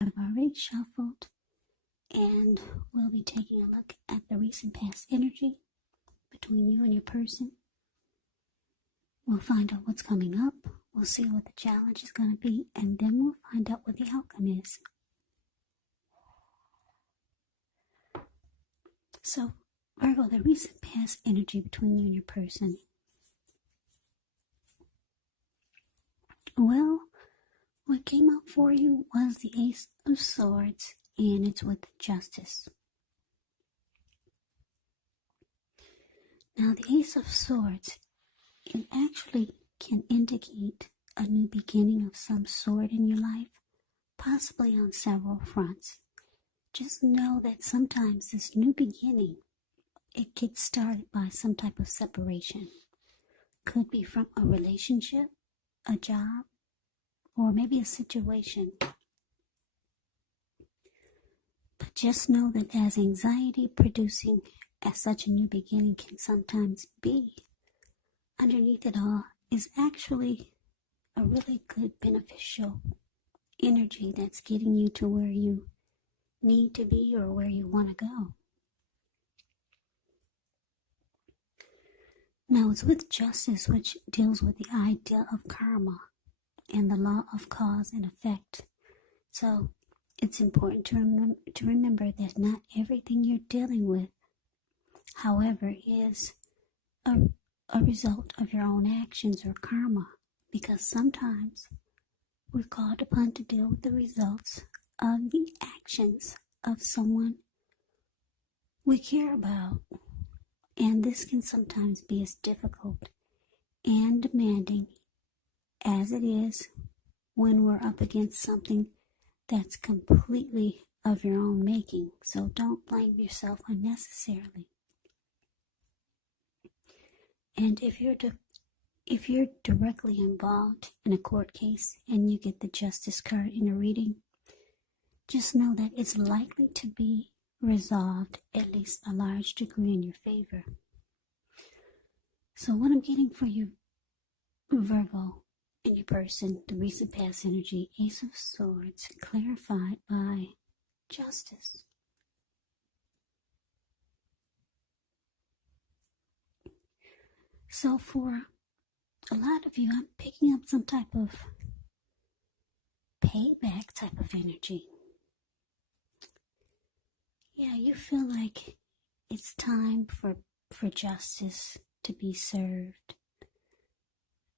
I've already shuffled, and we'll be taking a look at the recent past energy between you and your person. We'll find out what's coming up, we'll see what the challenge is going to be, and then we'll find out what the outcome is. So, Virgo, the recent past energy between you and your person. Well, what came out for you was the Ace of Swords, and it's with Justice. Now, the Ace of Swords, it actually can indicate a new beginning of some sort in your life, possibly on several fronts. Just know that sometimes this new beginning, it gets started by some type of separation. Could be from a relationship, a job, or maybe a situation. But just know that as anxiety producing as such a new beginning can sometimes be, underneath it all is actually a really good beneficial energy that's getting you to where you need to be or where you want to go. Now it's with Justice, which deals with the idea of karma and the law of cause and effect. So it's important to remember that not everything you're dealing with, however, is a result of your own actions or karma, because sometimes we're called upon to deal with the results of the actions of someone we care about. And this can sometimes be as difficult and demanding as it is when we're up against something that's completely of your own making. So don't blame yourself unnecessarily. And if you're directly involved in a court case and you get the Justice card in a reading, just know that it's likely to be resolved at least a large degree in your favor. So what I'm getting for you, Virgo, and your person, the recent past energy, Ace of Swords, clarified by Justice. So for a lot of you, I'm picking up some type of payback type of energy. Yeah, you feel like it's time for justice to be served.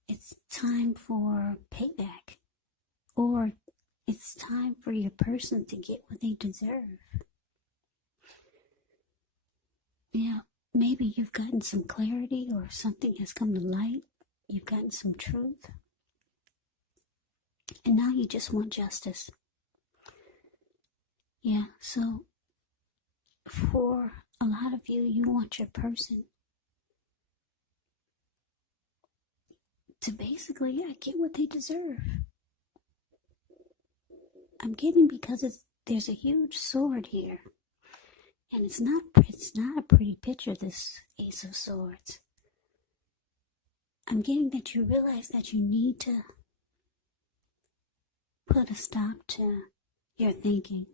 It's time for payback. Or it's time for your person to get what they deserve. Yeah, maybe you've gotten some clarity or something has come to light. You've gotten some truth. And now you just want justice. Yeah, so for a lot of you, you want your person to basically, get what they deserve. I'm getting because there's a huge sword here. And it's not a pretty picture, this Ace of Swords. I'm getting that you realize that you need to put a stop to your thinking.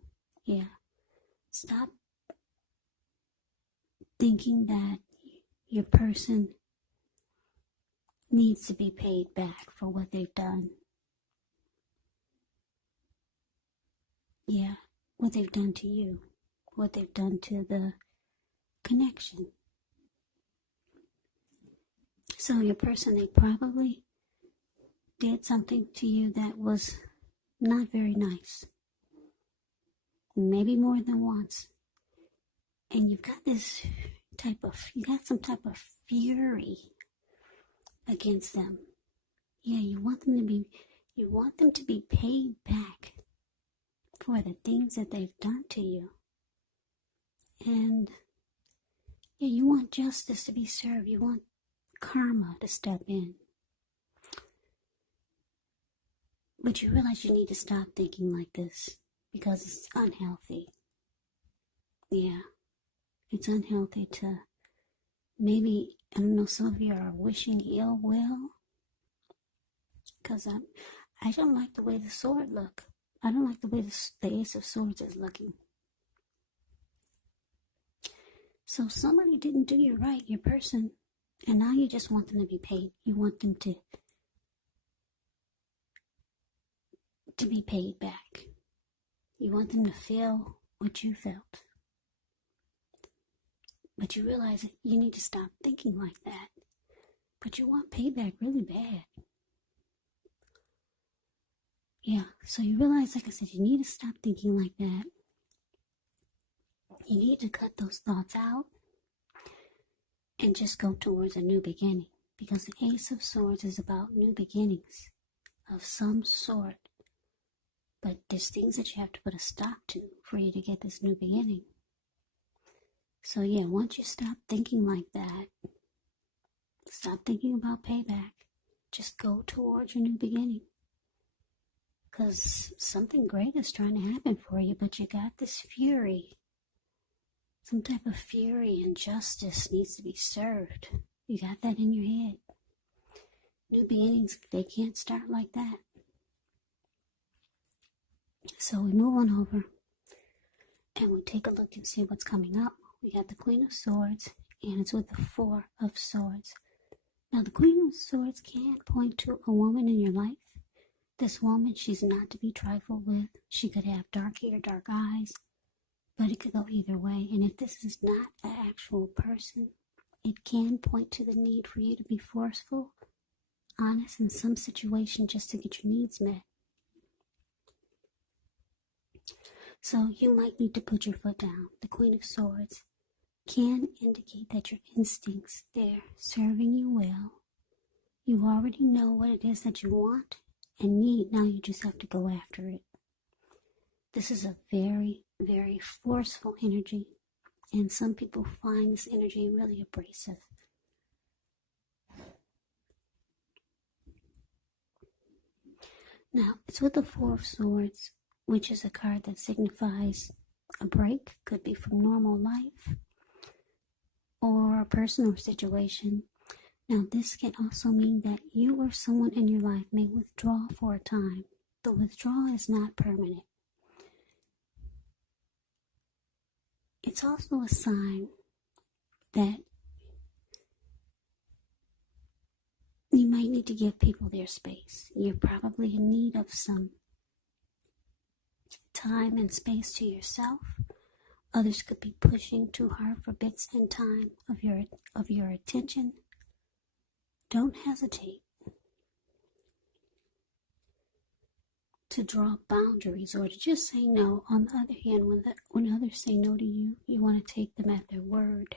Yeah. Stop thinking that your person needs to be paid back for what they've done. Yeah, what they've done to you, what they've done to the connection. So your person, they probably did something to you that was not very nice. Maybe more than once. And you've got some type of fury against them. Yeah, you want them to be paid back for the things that they've done to you. And yeah, you want justice to be served. You want karma to step in. But you realize you need to stop thinking like this because it's unhealthy. Yeah, it's unhealthy to maybe, I don't know, some of you are wishing ill will. Because I don't like the way the sword look. I don't like the way the Ace of Swords is looking. So somebody didn't do you right, your person, and now you just want them to be paid. You want them to be paid back. You want them to feel what you felt. But you realize that you need to stop thinking like that. But you want payback really bad. Yeah, so you realize, like I said, you need to stop thinking like that. You need to cut those thoughts out and just go towards a new beginning. Because the Ace of Swords is about new beginnings of some sort. But there's things that you have to put a stop to for you to get this new beginning. So yeah, once you stop thinking like that, stop thinking about payback, just go towards your new beginning. Because something great is trying to happen for you, but you got this fury. Some type of fury and justice needs to be served. You got that in your head. New beginnings, they can't start like that. So we move on over and we'll take a look and see what's coming up. We got the Queen of Swords, and it's with the Four of Swords. Now, the Queen of Swords can point to a woman in your life. This woman, she's not to be trifled with. She could have dark hair, dark eyes, but it could go either way. And if this is not an actual person, it can point to the need for you to be forceful, honest in some situation just to get your needs met. So you might need to put your foot down. The Queen of Swords can indicate that your instincts, they're serving you well. You already know what it is that you want and need. Now you just have to go after it. This is a very, very forceful energy, and some people find this energy really abrasive. Now, it's with the Four of Swords, which is a card that signifies a break. Could be from normal life or a personal situation. Now, this can also mean that you or someone in your life may withdraw for a time. The withdrawal is not permanent. It's also a sign that you might need to give people their space. You're probably in need of some time and space to yourself. Others could be pushing too hard for bits and time of your attention. Don't hesitate to draw boundaries or to just say no. On the other hand, when others say no to you, you want to take them at their word.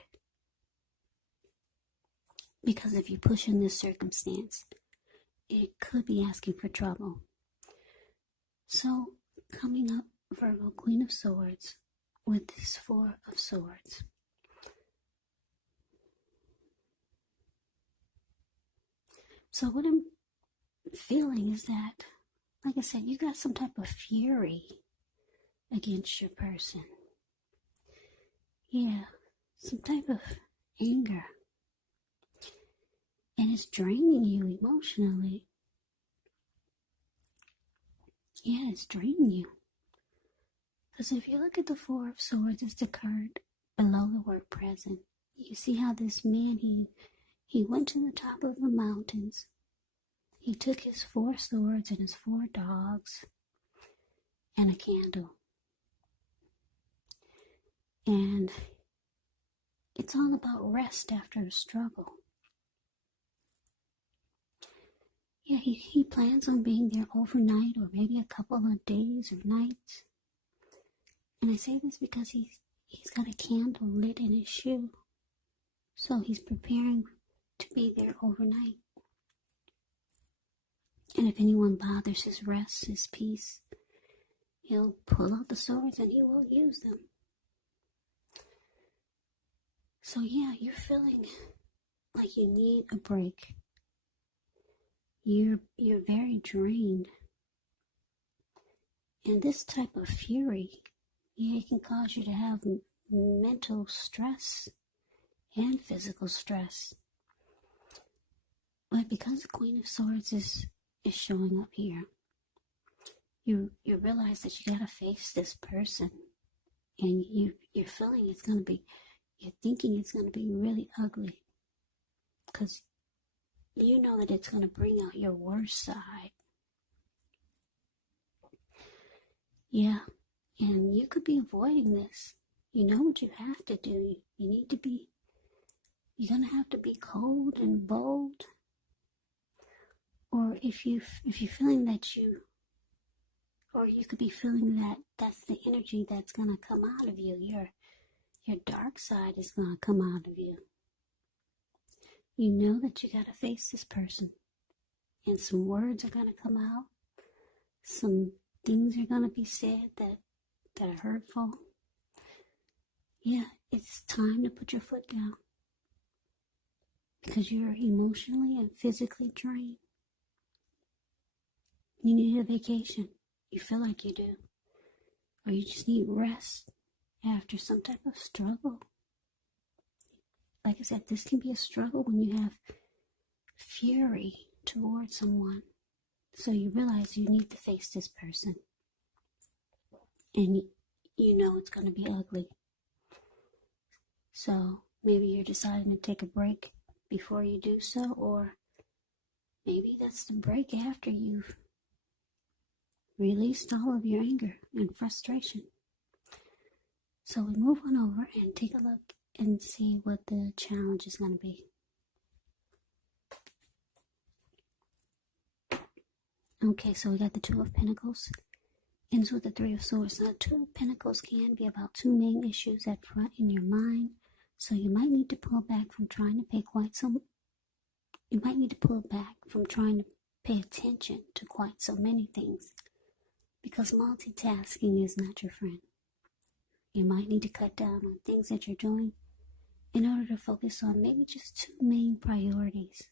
Because if you push in this circumstance, it could be asking for trouble. So, coming up, Virgo, Queen of Swords, with this Four of Swords. So what I'm feeling is that, like I said, you got some type of fury against your person. Yeah, some type of anger. And it's draining you emotionally. Yeah, it's draining you. Because if you look at the Four of Swords, it's the card below the word present. You see how this man, he went to the top of the mountains. He took his 4 swords and his 4 dogs and a candle. And it's all about rest after a struggle. Yeah, he plans on being there overnight or maybe a couple of days or nights. And I say this because he's got a candle lit in his shoe. So he's preparing to be there overnight. And if anyone bothers his rest, his peace, he'll pull out the swords and he will use them. So yeah, you're feeling like you need a break. You're very drained. And this type of fury, yeah, it can cause you to have mental stress and physical stress. But because the Queen of Swords is showing up here, you realize that you gotta face this person, and you're feeling it's gonna be, you're thinking it's gonna be really ugly, because you know that it's gonna bring out your worst side. Yeah, and you could be avoiding this. You know what you have to do. You need to be, you're gonna have to be cold and bold. Or if you're feeling that or you could be feeling that that's the energy that's gonna come out of you. Your dark side is gonna come out of you. You know that you gotta face this person, and some words are gonna come out. Some things are gonna be said that are hurtful. Yeah, it's time to put your foot down, because you're emotionally and physically drained. You need a vacation. You feel like you do. Or you just need rest after some type of struggle. Like I said, this can be a struggle when you have fury towards someone. So you realize you need to face this person. And you know it's going to be ugly. So maybe you're deciding to take a break before you do so, or maybe that's the break after you've released all of your anger and frustration. So we move on over and take a look and see what the challenge is going to be. Okay, so we got the Two of Pentacles. Ends with the Three of Swords. Now, Two of Pentacles can be about two main issues at front in your mind. So you might need to pull back from trying to pay attention to quite so many things, because multitasking is not your friend. You might need to cut down on things that you're doing in order to focus on maybe just two main priorities.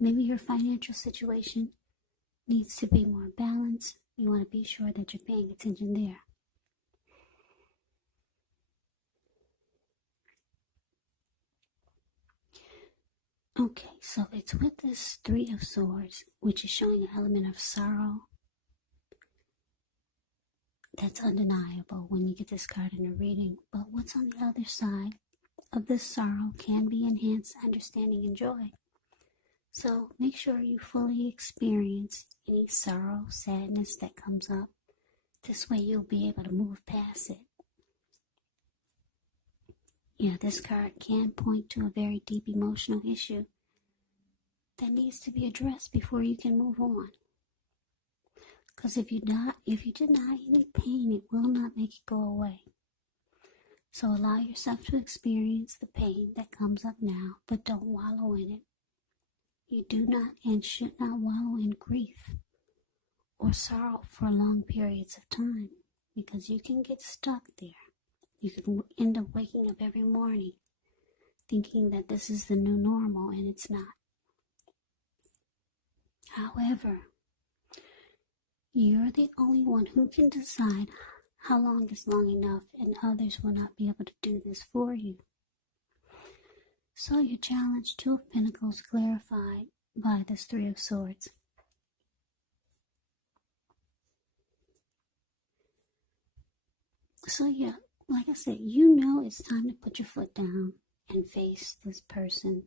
Maybe your financial situation needs to be more balanced. You want to be sure that you're paying attention there. Okay, so it's with this Three of Swords, which is showing an element of sorrow that's undeniable when you get this card in a reading. But what's on the other side of this sorrow can be enhanced understanding and joy. So make sure you fully experience any sorrow, sadness that comes up. This way you'll be able to move past it. Yeah, this card can point to a very deep emotional issue that needs to be addressed before you can move on. Because if you deny any pain, it will not make it go away. So allow yourself to experience the pain that comes up now, but don't wallow in it. You do not and should not wallow in grief or sorrow for long periods of time, because you can get stuck there. You can end up waking up every morning thinking that this is the new normal, and it's not. However, you're the only one who can decide how long is long enough, and others will not be able to do this for you. So your challenge, Two of Pentacles, clarified by this Three of Swords. So yeah, like I said, you know it's time to put your foot down and face this person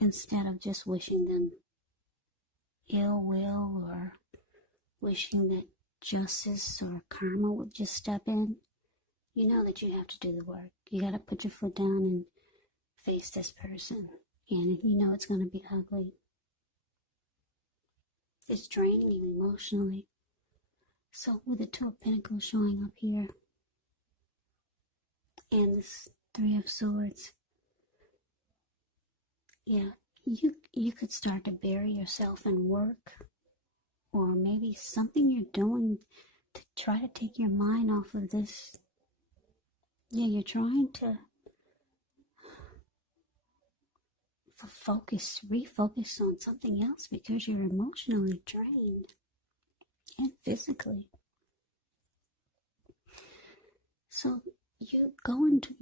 instead of just wishing them ill will or wishing that justice or karma would just step in. You know that you have to do the work. You got to put your foot down and face this person, and you know it's going to be ugly. It's draining you emotionally. So with the Two of Pentacles showing up here and this Three of Swords, yeah, you could start to bury yourself in work, or maybe something you're doing to try to take your mind off of this. Yeah, you're trying to refocus on something else because you're emotionally drained and physically. So you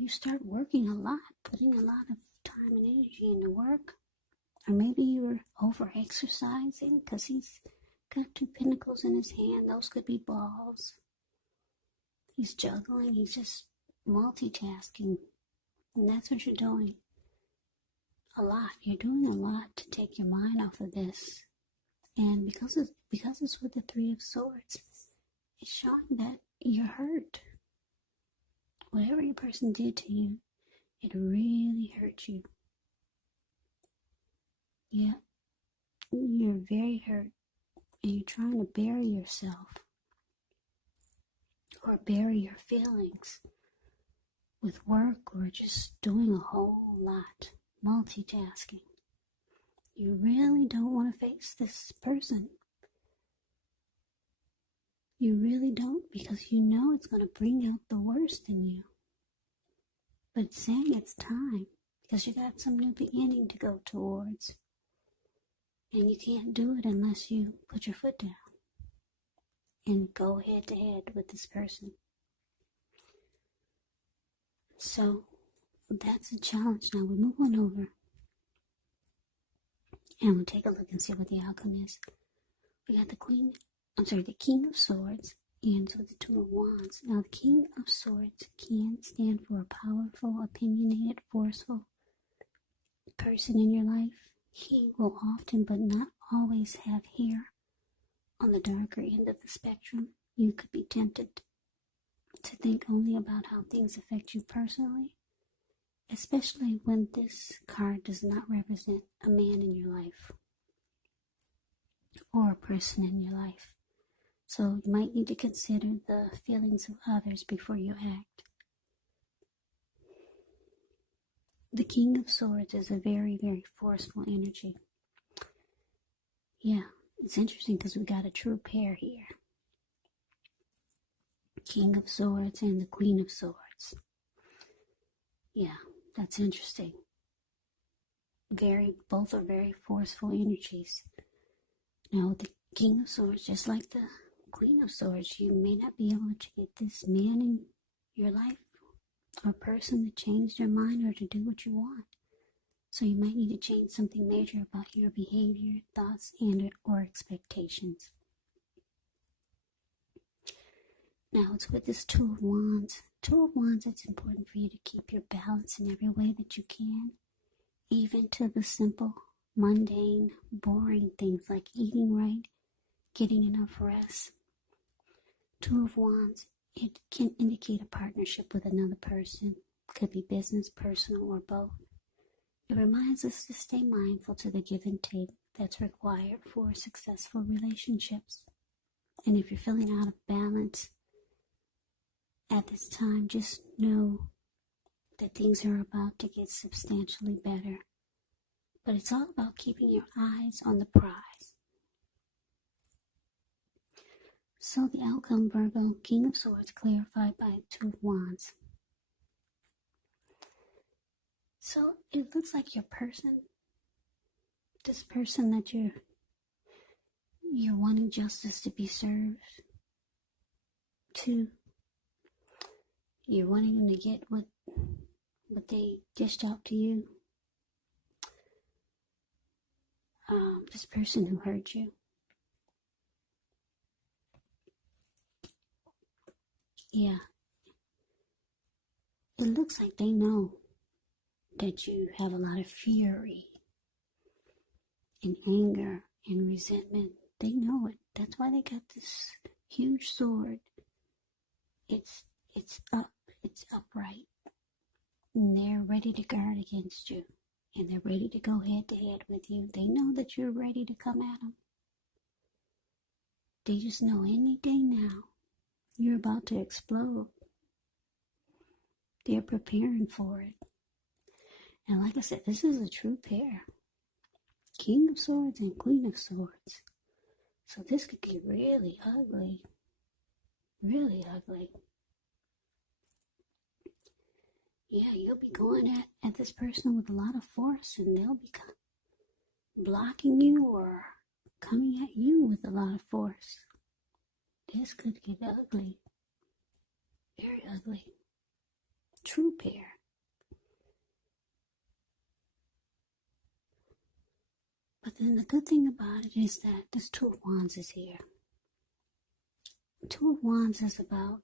start working a lot, putting a lot of time and energy into work. Or maybe you were over exercising, because got 2 pentacles in his hand. Those could be balls. He's juggling. He's just multitasking. And that's what you're doing. A lot. You're doing a lot to take your mind off of this. And because it's with the 3 of Swords, it's showing that you're hurt. Whatever your person did to you, it really hurt you. Yeah. You're very hurt. And you're trying to bury yourself. Or bury your feelings. With work or just doing a whole lot. Multitasking. You really don't want to face this person. You really don't, because you know it's going to bring out the worst in you. But it's saying it's time, because you got some new beginning to go towards. And you can't do it unless you put your foot down and go head to head with this person. So that's a challenge. Now we move on over and we'll take a look and see what the outcome is. We got the King of Swords, and so the 2 of Wands. Now the King of Swords can stand for a powerful, opinionated, forceful person in your life. He will often, but not always, have hair on the darker end of the spectrum. You could be tempted to think only about how things affect you personally, especially when this card does not represent a man in your life or a person in your life. So you might need to consider the feelings of others before you act. The King of Swords is a very, very forceful energy. Yeah, it's interesting because we got a true pair here. King of Swords and the Queen of Swords. Yeah, that's interesting. Both are very forceful energies. Now, the King of Swords, just like the Queen of Swords, you may not be able to get this man in your life or person to change their mind or to do what you want. So you might need to change something major about your behavior, thoughts, and or expectations. Now it's with this 2 of Wands. 2 of Wands, it's important for you to keep your balance in every way that you can, even to the simple, mundane, boring things like eating right, getting enough rest. 2 of Wands, it can indicate a partnership with another person. Could be business, personal, or both. It reminds us to stay mindful to the give and take that's required for successful relationships. And if you're feeling out of balance at this time, just know that things are about to get substantially better. But it's all about keeping your eyes on the prize. So the outcome, Virgo, King of Swords, clarified by 2 of Wands. So it looks like your person, this person that you're wanting justice to be served to, you're wanting them to get what they dished out to you. This person who hurt you. Yeah. It looks like they know that you have a lot of fury and anger and resentment. They know it. That's why they got this huge sword. It's upright. And they're ready to guard against you. And they're ready to go head to head with you. They know that you're ready to come at them. They just know any day now you're about to explode. They're preparing for it. And like I said, this is a true pair. King of Swords and Queen of Swords. So this could get really ugly. Really ugly. Yeah, you'll be going at this person with a lot of force, and they'll be blocking you or coming at you with a lot of force. This could get ugly. Very ugly. True pair. But And the good thing about it is that this Two of Wands is here. Two of Wands is about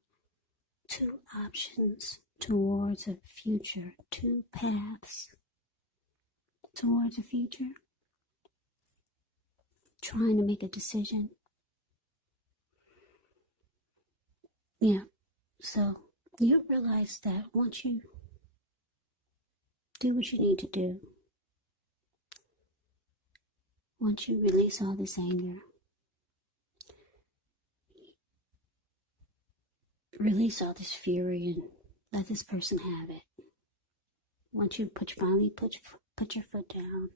two options towards a future, two paths towards a future, trying to make a decision. Yeah, so you realize that once you do what you need to do, once you release all this anger, release all this fury and let this person have it. Once you finally put your foot down,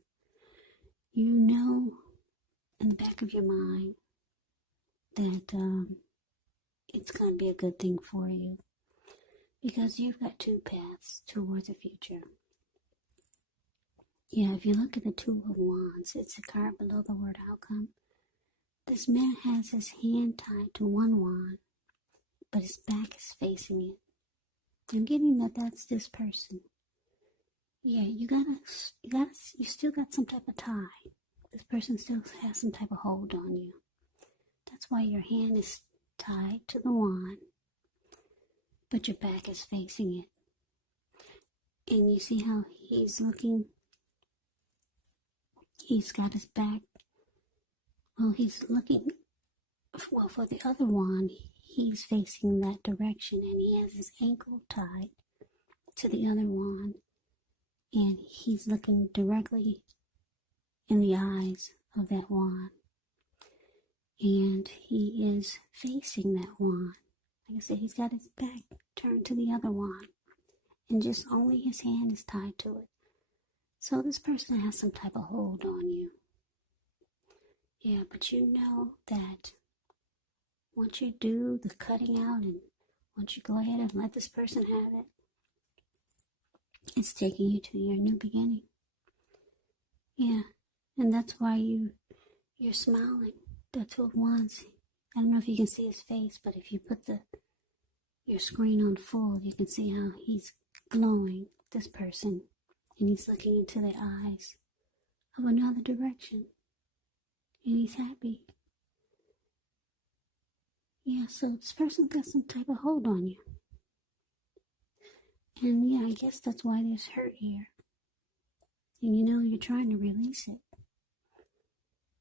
you know in the back of your mind that it's going to be a good thing for you, because you've got two paths towards the future. Yeah, if you look at the Two of Wands, it's a card below the word outcome. This man has his hand tied to one wand, but his back is facing it. I'm getting that that's this person. Yeah, you still got some type of tie. This person still has some type of hold on you. That's why your hand is tied to the wand, but your back is facing it. And you see how he's looking? He's got his back. Well, he's looking. Well, for the other wand, he's facing that direction, and he has his ankle tied to the other wand, and he's looking directly in the eyes of that wand, and he is facing that wand. Like I said, he's got his back turned to the other wand, and just only his hand is tied to it. So this person has some type of hold on you. Yeah, but you know that once you do the cutting out and once you go ahead and let this person have it, it's taking you to your new beginning. Yeah, and that's why you're smiling. The Two of Wands. I don't know if you can see his face, but if you put your screen on full, you can see how he's glowing, this person, and he's looking into the eyes of another direction, and he's happy. Yeah, so this person's got some type of hold on you. And yeah, I guess that's why there's hurt here. And you know, you're trying to release it.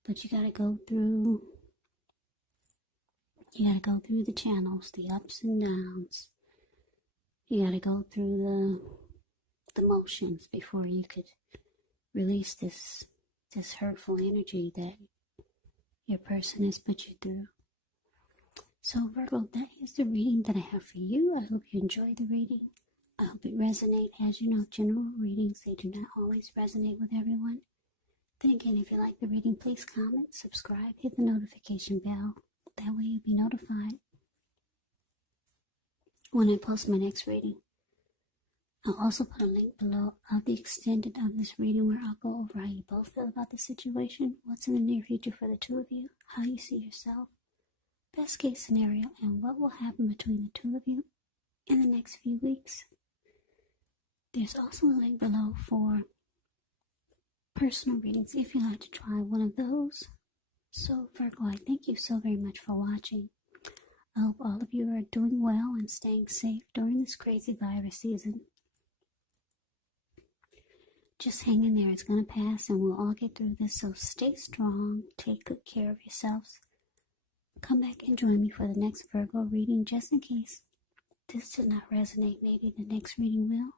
But you gotta go through the channels, the ups and downs. You gotta go through the motions before you could release this hurtful energy that your person has put you through. So Virgo, that is the reading that I have for you. I hope you enjoyed the reading. I hope it resonates. As you know, general readings, they do not always resonate with everyone. Then again, if you like the reading, please comment, subscribe, hit the notification bell. That way you'll be notified when I post my next reading. I'll also put a link below of the extended of this reading where I'll go over how you both feel about the situation, what's in the near future for the two of you, how you see yourself, best case scenario, and what will happen between the two of you in the next few weeks. There's also a link below for personal readings if you'd like to try one of those. So Virgo, I thank you so very much for watching. I hope all of you are doing well and staying safe during this crazy virus season. Just hang in there, it's going to pass and we'll all get through this, so stay strong, take good care of yourselves. Come back and join me for the next Virgo reading, just in case this did not resonate, maybe the next reading will.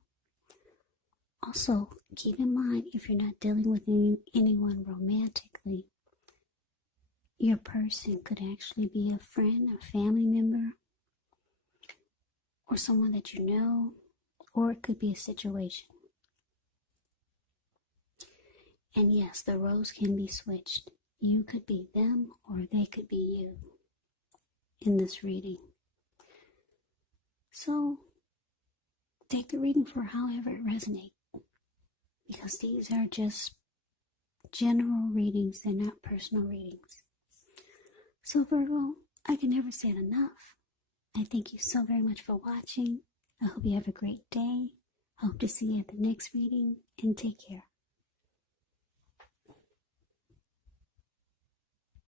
Also, keep in mind, if you're not dealing with anyone romantically, your person could actually be a friend, a family member, or someone that you know, or it could be a situation. And yes, the roles can be switched. You could be them, or they could be you in this reading. So, take the reading for however it resonates, because these are just general readings, they're not personal readings. So Virgo, I can never say it enough. I thank you so very much for watching. I hope you have a great day. I hope to see you at the next reading, and take care.